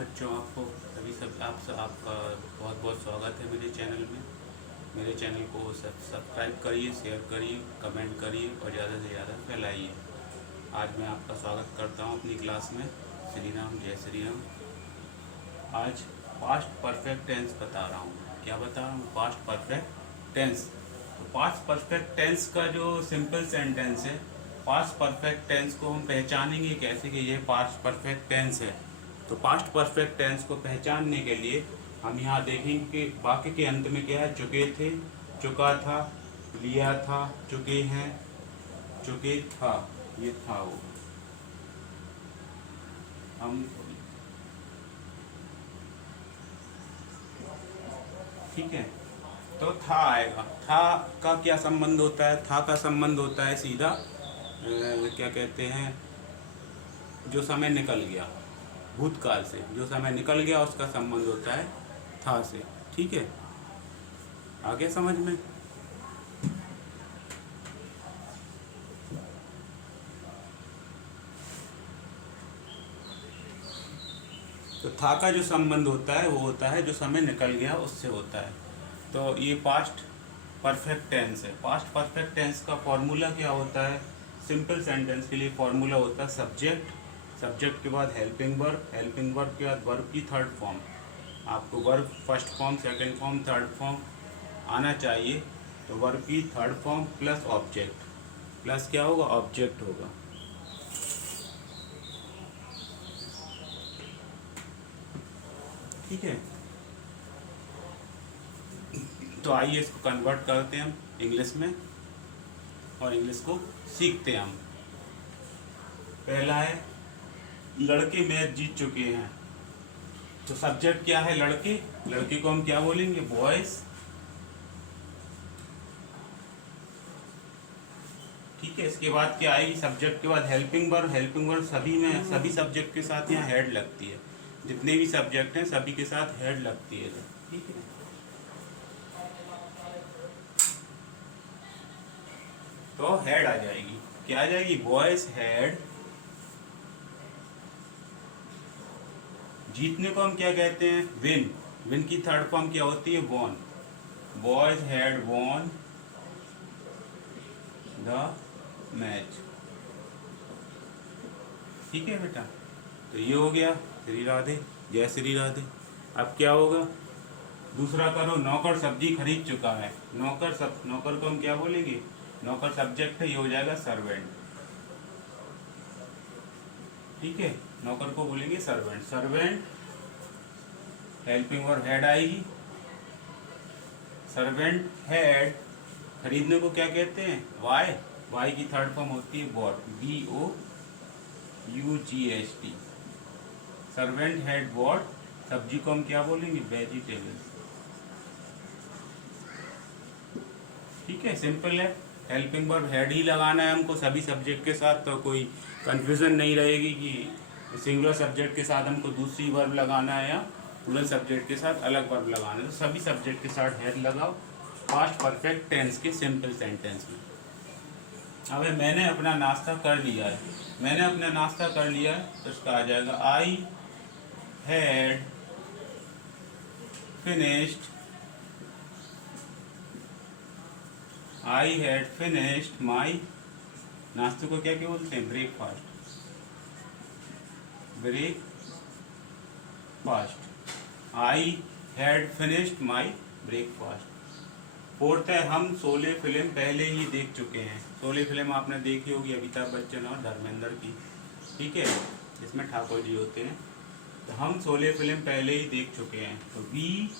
बच्चों आपको आपका बहुत बहुत स्वागत है मेरे चैनल में। मेरे चैनल को सब्सक्राइब करिए, शेयर करिए, कमेंट करिए और ज़्यादा से ज़्यादा फैलाइए। आज मैं आपका स्वागत करता हूँ अपनी क्लास में। श्री राम, जय श्री राम। आज पास्ट परफेक्ट टेंस बता रहा हूँ। क्या बता रहा हूँ? Past perfect tense. तो पास्ट परफेक्ट टेंस का जो सिंपल सेंटेंस है, पास्ट परफेक्ट टेंस को हम पहचानेंगे कैसे कि ये पास्ट परफेक्ट टेंस है। तो पास्ट परफेक्ट टेंस को पहचानने के लिए हम यहाँ देखेंगे कि वाक्य के अंत में क्या है। चुके थे, चुका था, लिया था, चुके हैं, चुके था, ये था वो। हम ठीक है, तो था आएगा। था का क्या संबंध होता है? था का संबंध होता है सीधा क्या कहते हैं, जो समय निकल गया, भूतकाल से जो समय निकल गया उसका संबंध होता है था से। ठीक है, आगे समझ में। तो था का जो संबंध होता है वो होता है जो समय निकल गया उससे होता है। तो ये पास्ट परफेक्ट टेंस है। पास्ट परफेक्ट टेंस का फॉर्मूला क्या होता है? सिंपल सेंटेंस के लिए फॉर्मूला होता है सब्जेक्ट, सब्जेक्ट के बाद हेल्पिंग वर्ब, हेल्पिंग वर्ब के बाद वर्ब की थर्ड फॉर्म। आपको verb first form, second form, third form आना चाहिए। तो वर्ब की third form plus object, plus क्या होगा? ऑब्जेक्ट होगा। ठीक है, तो आइए इसको कन्वर्ट करते हैं हम इंग्लिश में और इंग्लिश को सीखते हैं हम। पहला है लड़के मैच जीत चुके हैं। तो सब्जेक्ट क्या है? लड़के। लड़के को हम क्या बोलेंगे? बॉयज। ठीक है, इसके बाद क्या आएगी? सब्जेक्ट के बाद हेल्पिंग वर्ब। हेल्पिंग वर्ब सभी सब्जेक्ट के साथ यहाँ हेड लगती है। जितने भी सब्जेक्ट हैं सभी के साथ हेड लगती है। ठीक है, तो हेड आ जाएगी। क्या आ जाएगी? Boys had. जीतने को हम क्या कहते हैं? विन। विन की थर्ड फॉर्म क्या होती है? Won. Boys had won the match. ठीक है बेटा, तो ये हो गया। श्री राधे, जय श्री राधे। अब क्या होगा? दूसरा करो। नौकर सब्जी खरीद चुका है। नौकर को हम क्या बोलेंगे? नौकर सब्जेक्ट है, ये हो जाएगा सर्वेंट। ठीक है, नौकर को बोलेंगे servant. Servant helping verb had आएगी। सर्वेंट हैड, खरीदने को क्या कहते हैं? वाई। वाई की थर्ड फॉर्म होती है bought, BOUGHT। Servant had bought, सब्जी को हम क्या बोलेंगे? वेजिटेबल्स। ठीक है, सिंपल है। हेल्पिंग वर्ब हेड ही लगाना है हमको सभी सब्जेक्ट के साथ, तो कोई कंफ्यूजन नहीं रहेगी कि सिंगुलर सब्जेक्ट के साथ हमको दूसरी वर्ब लगाना है या प्लूरल सब्जेक्ट के साथ अलग वर्ब लगाना है। तो सभी सब्जेक्ट के साथ हेड लगाओ पास्ट परफेक्ट टेंस के सिंपल सेंटेंस में। अब मैंने अपना नाश्ता कर लिया है। मैंने अपना नाश्ता कर लिया है तो इसका आ जाएगा I had finished. I had finished my, नाश्ते को क्या क्या बोलते हैं? Breakfast. Breakfast. I had finished my breakfast. Fourth है हम शोले फिल्म पहले ही देख चुके हैं। शोले फिल्म आपने देखी होगी, अमिताभ बच्चन और धर्मेंद्र की। ठीक है, इसमें ठाकुर जी होते हैं। तो हम शोले फिल्म पहले ही देख चुके हैं। तो वी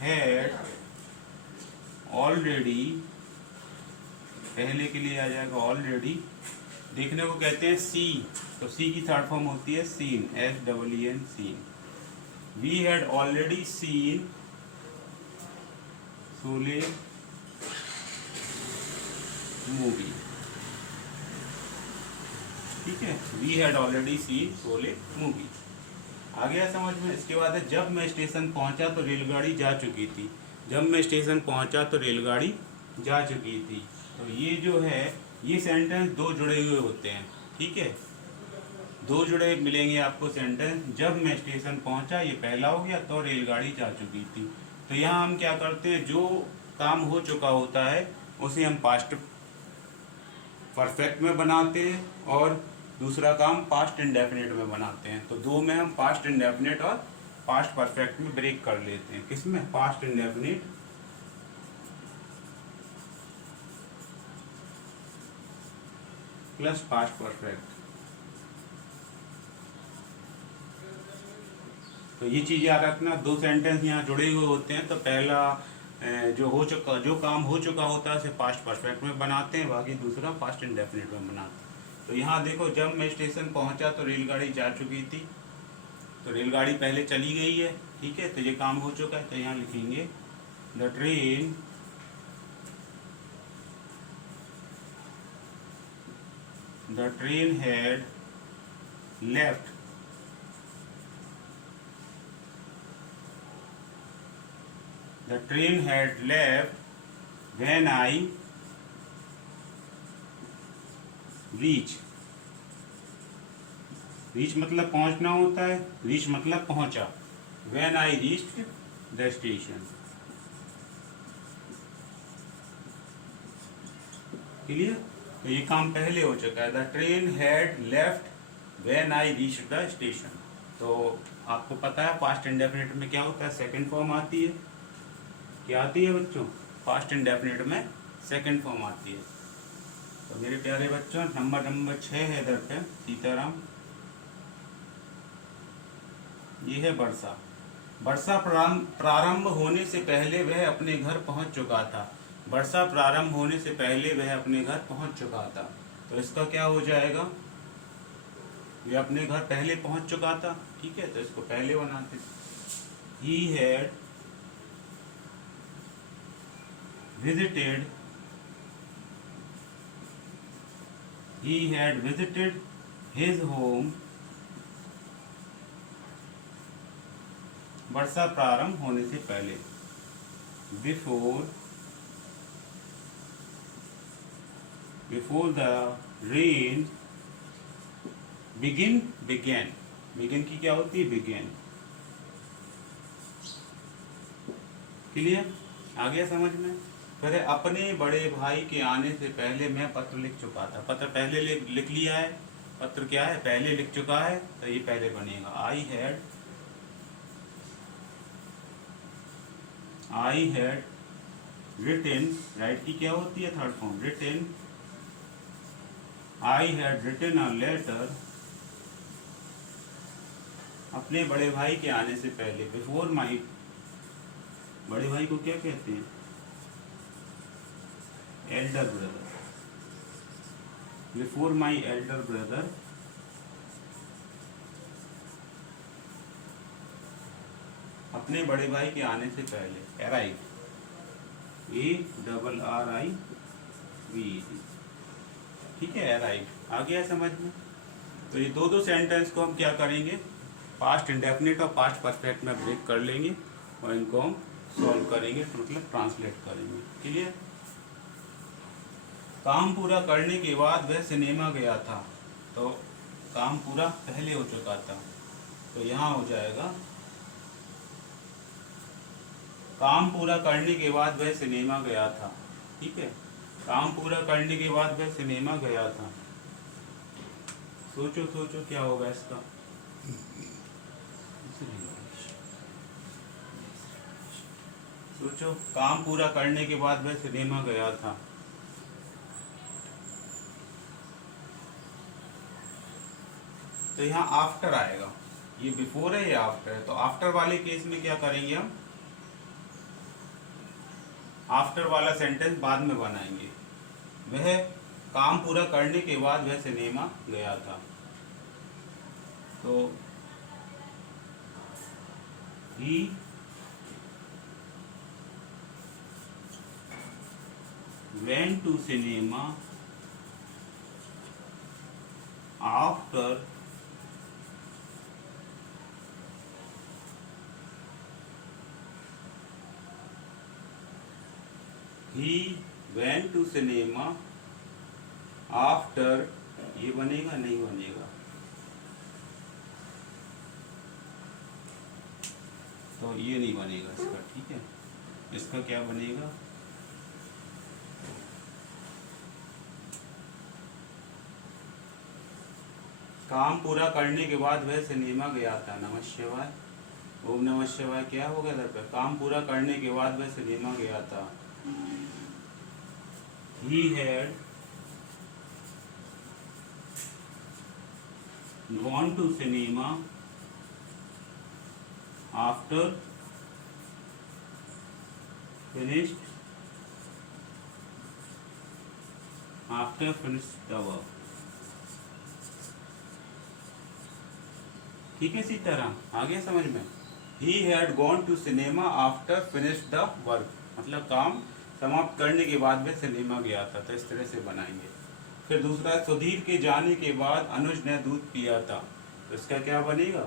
हैड ऑलरेडी, पहले के लिए आ जाएगा ऑलरेडी। देखने को कहते हैं सी, तो सी की थर्ड फॉर्म होती है seen, SEEN, seen. We had already seen Sholay movie. ठीक है, we had already seen Sholay movie. आ गया समझ में? इसके बाद है जब मैं स्टेशन पहुंचा तो रेलगाड़ी जा चुकी थी। जब मैं स्टेशन पहुंचा तो रेलगाड़ी जा चुकी थी। तो ये जो है, ये सेंटेंस दो जुड़े हुए होते हैं। ठीक है, दो जुड़े मिलेंगे आपको सेंटेंस। जब मैं स्टेशन पहुंचा, ये पहला हो गया, तो रेलगाड़ी जा चुकी थी। तो यहाँ हम क्या करते हैं, जो काम हो चुका होता है उसे हम पास्ट परफेक्ट में बनाते हैं और दूसरा काम पास्ट इंडेफिनिट में बनाते हैं। तो दो में हम पास्ट इंडेफिनिट और पास्ट परफेक्ट में ब्रेक कर लेते हैं। किसमें? Past indefinite plus past perfect. तो ये चीज़ याद रखना, दो सेंटेंस यहाँ जुड़े हुए होते हैं तो पहला जो काम हो चुका होता है उसे पास्ट परफेक्ट में बनाते हैं, बाकी दूसरा पास्ट इंडेफिनिट में बनाते हैं। तो यहाँ देखो, जब मैं स्टेशन पहुँचा तो रेलगाड़ी जा चुकी थी, तो रेलगाड़ी पहले चली गई है, ठीक है, तो ये काम हो चुका है। तो यहाँ लिखेंगे the train had left The train had left when I reached. reach मतलब पहुंचना होता है, reach मतलब पहुंचा। when I reached the station. Clear? तो ये काम पहले हो चुका है। The train had left when I reached the station. तो आपको पता है पास्ट इंडेफिनिट में क्या होता है, सेकंड फॉर्म आती है। क्या आती है बच्चों? पास्ट इंडेफिनिट में सेकंड फॉर्म आती है। तो मेरे प्यारे बच्चों, नंबर 6 है इधर पे सीताराम। ये है वर्षा। वर्षा प्रारंभ होने से पहले वह अपने घर पहुंच चुका था। वर्षा प्रारंभ होने से पहले वह अपने घर पहुंच चुका था। तो इसका क्या हो जाएगा? वह अपने घर पहले पहुंच चुका था, ठीक है, तो इसको पहले बनाते। He had visited his home वर्षा प्रारंभ होने से पहले, before the rain began की क्या होती है? began। क्लियर? आ गया समझ में? फिर अपने बड़े भाई के आने से पहले मैं पत्र लिख चुका था। पत्र पहले लिख लिया है। पत्र क्या है? पहले लिख चुका है, तो ये पहले बनेगा। आई हैड रिटन, राइट की क्या होती है? Third form, written. I had written a letter अपने बड़े भाई के आने से पहले, बिफोर माई। बड़े भाई को क्या कहते हैं? Elder brother. Before my elder brother अपने बड़े भाई के आने से पहले, अराइव, ARRIVE, ठीक है, अराइव। आ गया समझ में? तो ये दो सेंटेंस को हम क्या करेंगे, पास्ट इंडेफिनिट और पास्ट परफेक्ट में ब्रेक कर लेंगे और इनको हम सॉल्व करेंगे, मतलब ट्रांसलेट करेंगे। क्लियर? काम पूरा करने के बाद वह सिनेमा गया था। तो काम पूरा पहले हो चुका था, तो यहाँ हो जाएगा काम पूरा करने के बाद वह सिनेमा गया था। ठीक है, काम पूरा करने के बाद वह सिनेमा गया था। सोचो सोचो क्या होगा इसका। सोचो, काम पूरा करने के बाद वह सिनेमा गया था। तो यहाँ आफ्टर आएगा, ये बिफोर है, ये आफ्टर है। तो आफ्टर वाले केस में क्या करेंगे हम, आफ्टर वाला सेंटेंस बाद में बनाएंगे। वह काम पूरा करने के बाद वह सिनेमा गया था। तो ही went to cinema after ये बनेगा नहीं बनेगा, तो ये नहीं बनेगा इसका, ठीक है। इसका क्या बनेगा, काम पूरा करने के बाद वह सिनेमा गया था। नमः शिवाय, ओम नमः शिवाय। क्या हो गया था पे? काम पूरा करने के बाद वह सिनेमा गया था। He had gone to cinema after finished the work। ठीक है, इसी तरह आगे समझ में। He had gone to cinema after finished the work, मतलब काम समाप्त करने के बाद वह सिनेमा गया था। तो इस तरह से बनाएंगे। फिर दूसरा, सुधीर के जाने के बाद अनुज ने दूध पिया था। तो इसका क्या बनेगा,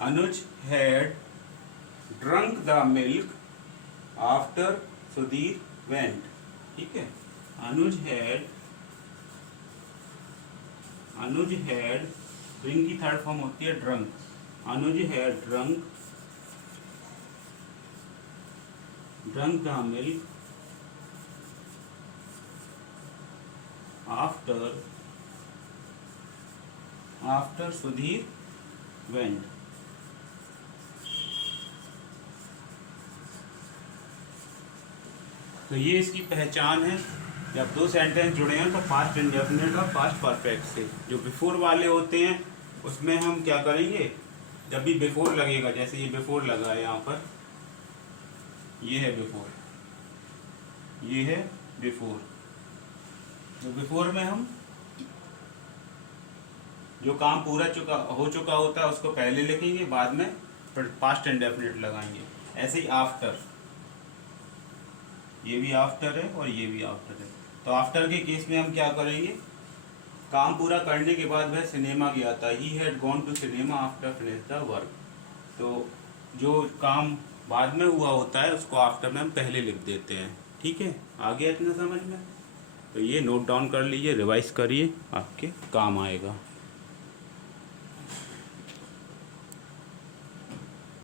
अनुज had drunk the milk after Sudhir went। ठीक है, अनुज had ड्रिंक की थर्ड फॉर्म होती है drunk. Anuj had drunk the milk after Sudhir went। तो ये इसकी पहचान है। जब दो सेंटेंस जुड़े हैं तो पास्ट इंडेफिनिट और पास्ट परफेक्ट से। जो बिफोर वाले होते हैं उसमें हम क्या करेंगे, जब भी बिफोर लगेगा, जैसे ये बिफोर लगा है यहाँ पर, ये है बिफोर, ये है बिफोर। तो बिफोर में हम जो काम पूरा हो चुका होता है उसको पहले लिखेंगे, बाद में फिर पास्ट इंडेफिनिट लगाएंगे। ऐसे ही आफ्टर, ये भी आफ्टर है और ये भी आफ्टर है। तो आफ्टर के केस में हम क्या करेंगे, काम पूरा करने के बाद वह सिनेमा गया था। He had gone to cinema after finish the work. तो जो काम बाद में हुआ होता है उसको आफ्टर में हम पहले लिख देते हैं। ठीक है, आ गया इतना समझ में। तो ये नोट डाउन कर लीजिए, रिवाइज करिए, आपके काम आएगा।